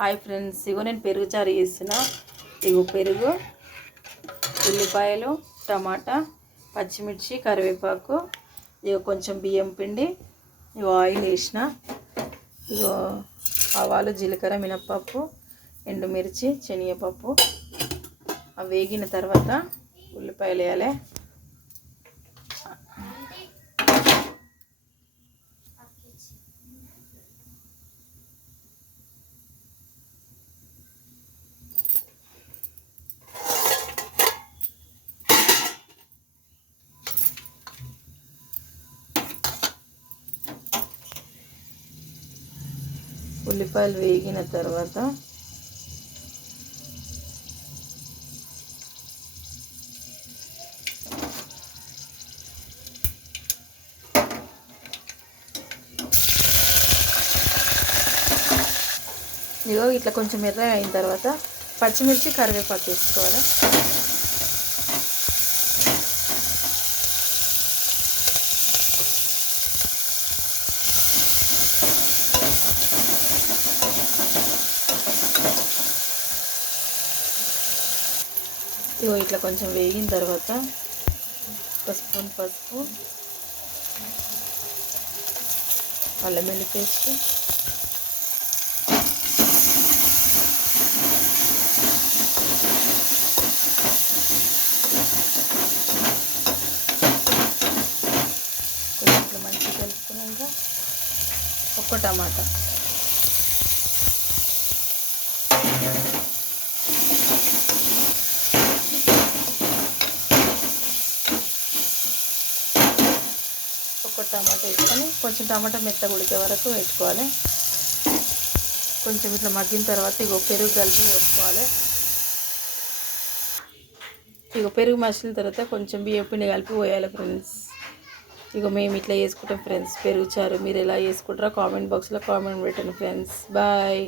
Hi friends, ఇగో నేను పెరుగు చారు చేస్తున్నా. ఇగో పెరుగు, ఉల్లిపాయలు, టమాటా, పచ్చిమిర్చి, కరివేపాకు, ఇగో కొంచెం బియ్యం పిండి, ఇగో ఆయిల్ వేసిన, ఇగో ఆవాలు, జీలకర్ర, మినప్పప్పు, ఎండుమిర్చి, శనగపప్పు. అవి వేగిన తర్వాత ఉల్లిపాయలు వేయాలి. ఉల్లిపాయలు వేగిన తర్వాత ఇగో ఇట్లా కొంచెం ఎర్రగా అయిన తర్వాత పచ్చిమిర్చి, కరివేపాకు వేసుకోవాలి. ఇగో ఇట్లా కొంచెం వేగిన తర్వాత ఒక స్పూన్ పసుపు, అల్లం వెల్లుల్లి పేస్ట్, కొంచెం ఇట్లా మంచిగా కలుపుకున్నాక ఒక్క టమాటా, వేసుకొని కొంచెం టమాటా మెత్తగా ఉడికే వరకు పెట్టుకోవాలి. కొంచెం ఇట్లా మగ్గిన తర్వాత ఇగో పెరుగు కలిపి పోసుకోవాలి. ఇగో పెరుగు మసిలిన తర్వాత కొంచెం బియ్యం పిండి కలిపి పోయాలి ఫ్రెండ్స్. ఇగో మేము ఇట్లా చేసుకుంటాం ఫ్రెండ్స్ పెరుగు చారు. మీరు ఎలా చేసుకుంటారో కామెంట్ బాక్స్లో కామెంట్ పెట్టండి ఫ్రెండ్స్. బాయ్.